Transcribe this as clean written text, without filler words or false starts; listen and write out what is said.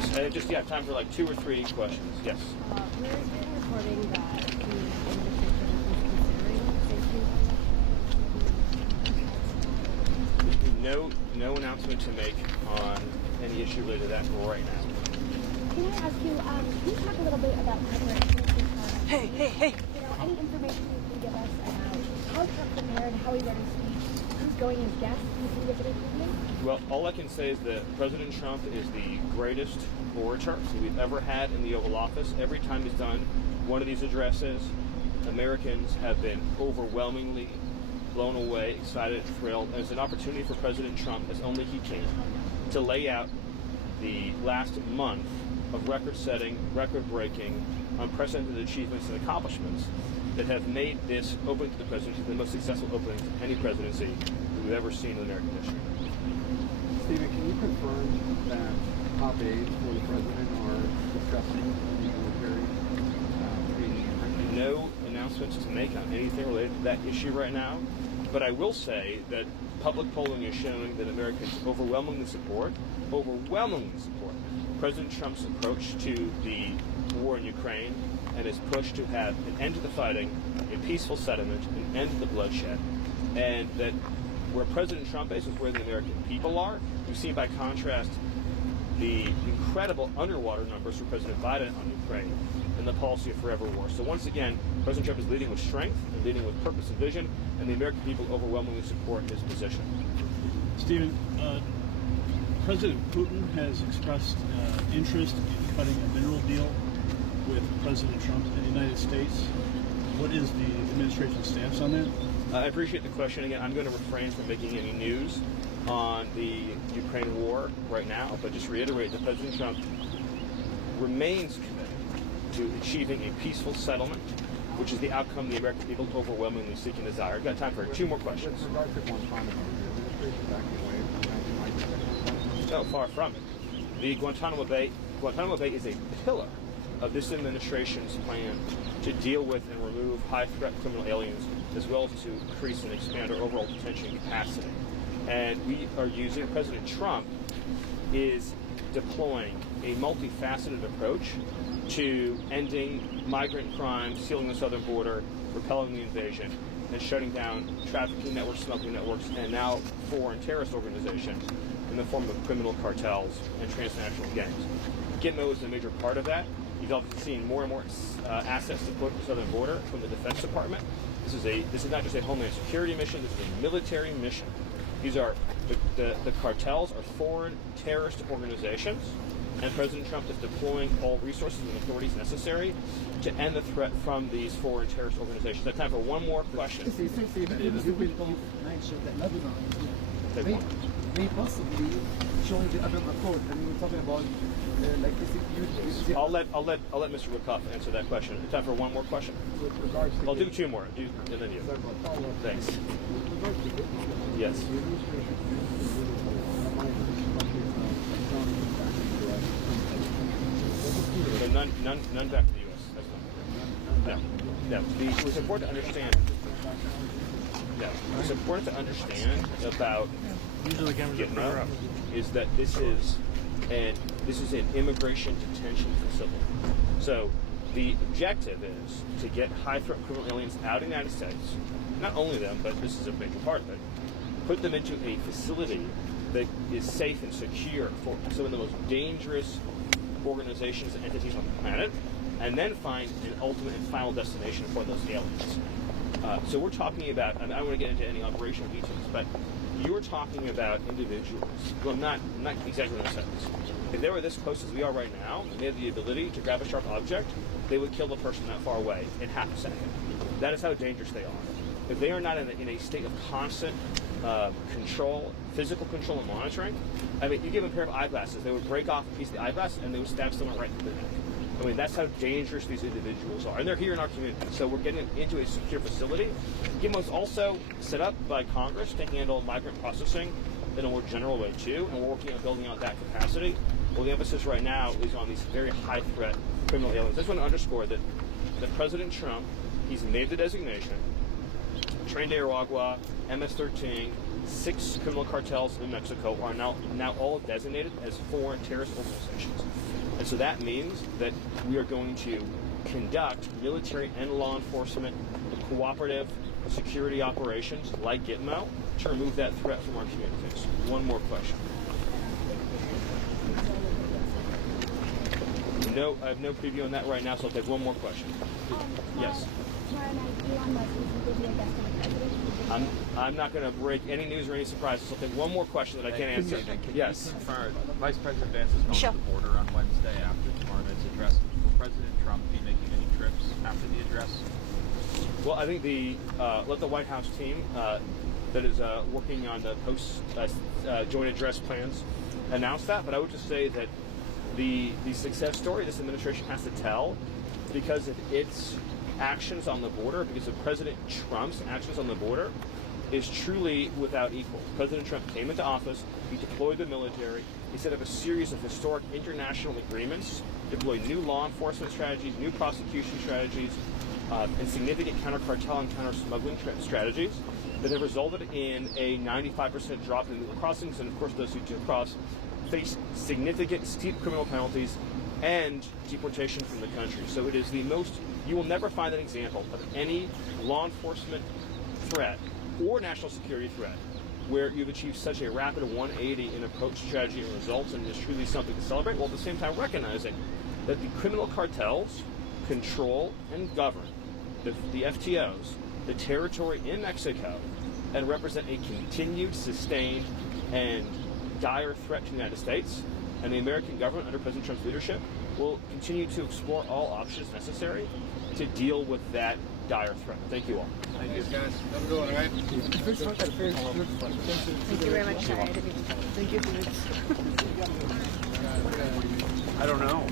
Yes, I just time for like 2 or 3 questions. Yes. We're getting reporting that the administration is considering No announcement to make on any issue related to that right now. Can I ask you, can you talk a little bit about preparations? Hey! Any information you can give us about how Trump prepared, how he read his speech, who's going as guests, who's going to visit him? Well, all I can say is that President Trump is the greatest orator we've ever had in the Oval Office. Every time he's done one of these addresses, Americans have been overwhelmingly blown away, excited, thrilled. And it's an opportunity for President Trump, as only he can, to lay out the last month of record-setting, record-breaking, unprecedented achievements and accomplishments that have made this opening to the presidency the most successful opening to any presidency that we've ever seen in American history. Stephen, can you confirm that top aides for the president are discussing the military meeting? No announcements to make on anything related to that issue right now, but I will say that public polling is showing that Americans overwhelmingly support President Trump's approach to the war in Ukraine and his push to have an end to the fighting, a peaceful settlement, an end to the bloodshed, and that where President Trump is where the American people are. We've seen, by contrast, the incredible underwater numbers for President Biden on Ukraine and the policy of forever war. So once again, President Trump is leading with strength and leading with purpose and vision, and the American people overwhelmingly support his position. Stephen, President Putin has expressed interest in cutting a mineral deal with President Trump in the United States. What is the administration's stance on that? I appreciate the question. Again, I'm going to refrain from making any news on the Ukraine war right now, but just reiterate that President Trump remains committed to achieving a peaceful settlement, which is the outcome the American people overwhelmingly seek and desire. I've got time for 2 more questions. With regard to Guantanamo, the administration backing away from 1996? No, far from it. The Guantanamo Bay is a pillar of this administration's plan to deal with and remove high-threat criminal aliens, as well as to increase and expand our overall detention capacity. And we are using, President Trump is deploying a multifaceted approach to ending migrant crime, sealing the southern border, repelling the invasion, and shutting down trafficking networks, smuggling networks, and now foreign terrorist organizations in the form of criminal cartels and transnational gangs. Gitmo is a major part of that. You've obviously seen more and more assets deployed to the southern border from the Defense Department. This is not just a Homeland Security mission, this is a military mission. These are, the cartels are foreign terrorist organizations, and President Trump is deploying all resources and authorities necessary to end the threat from these foreign terrorist organizations. I have time for one more question. You mentioned that Lebanon may possibly join the other accord. I mean, we're talking about I'll let Mr. Wickoff answer that question. Time for one more question. With regards to I'll do 2 more. And then you. Thanks. With regards to Vietnam, Yes. the administration So none back to the U.S. That's not. No. It's important to understand. No. It's important to understand about Gitmo is that this is an immigration detention facility. So the objective is to get high-threat criminal aliens out of the United States. Not only them, but this is a major part of it. Put them into a facility that is safe and secure for some of the most dangerous organizations and entities on the planet, and then find an ultimate and final destination for those aliens. So we're talking about, I don't want to get into any operational details, but you're talking about individuals. Well, not exactly in a sentence. If they were this close as we are right now, and they had the ability to grab a sharp object, they would kill the person that far away in half a second. That is how dangerous they are. If they are not in a state of constant control, physical control and monitoring, I mean, you give them a pair of eyeglasses, they would break off a piece of the eyeglass and they would stab someone right through the neck. I mean, that's how dangerous these individuals are. And they're here in our community. So we're getting them into a secure facility. Gitmo's also set up by Congress to handle migrant processing in a more general way, too. And we're working on building out that capacity. Well, the emphasis right now is on these very high-threat criminal aliens. I just want to underscore that President Trump, he's made the designation, trained Aragua, MS-13, 6 criminal cartels in Mexico are now all designated as foreign terrorist organizations. And so that means that we are going to conduct military and law enforcement cooperative security operations like Gitmo to remove that threat from our communities. One more question. No, I have no preview on that right now, so I'll take one more question. Yes. I'm not going to break any news or any surprises, so I'll take one more question that I can't answer. Yes. Vice President Vance is going to the border on Wednesday after tomorrow night's address. Will President Trump be making any trips after the address? Well, I think let the White House team that is working on the post joint address plans announce that. But I would just say that the success story this administration has to tell, because of its actions on the border, because of President Trump's actions on the border, is truly without equal. President Trump came into office, he deployed the military, he set up a series of historic international agreements, deployed new law enforcement strategies, new prosecution strategies, and significant counter-cartel and counter-smuggling strategies that have resulted in a 95% drop in illegal crossings, and of course those who do cross face significant steep criminal penalties and deportation from the country. So it is the most, you will never find an example of any law enforcement threat or national security threat where you've achieved such a rapid 180 in approach, strategy, and results, and it is truly something to celebrate, while at the same time recognizing that the criminal cartels control and govern the FTOs, the territory in Mexico, and represent a continued, sustained, and dire threat to the United States. And the American government, under President Trump's leadership, will continue to explore all options necessary to deal with that dire threat. Thank you all. Thank you, guys. Have a good one, all right? Thank you very much. Sorry, I didn't even- Thank you. I don't know.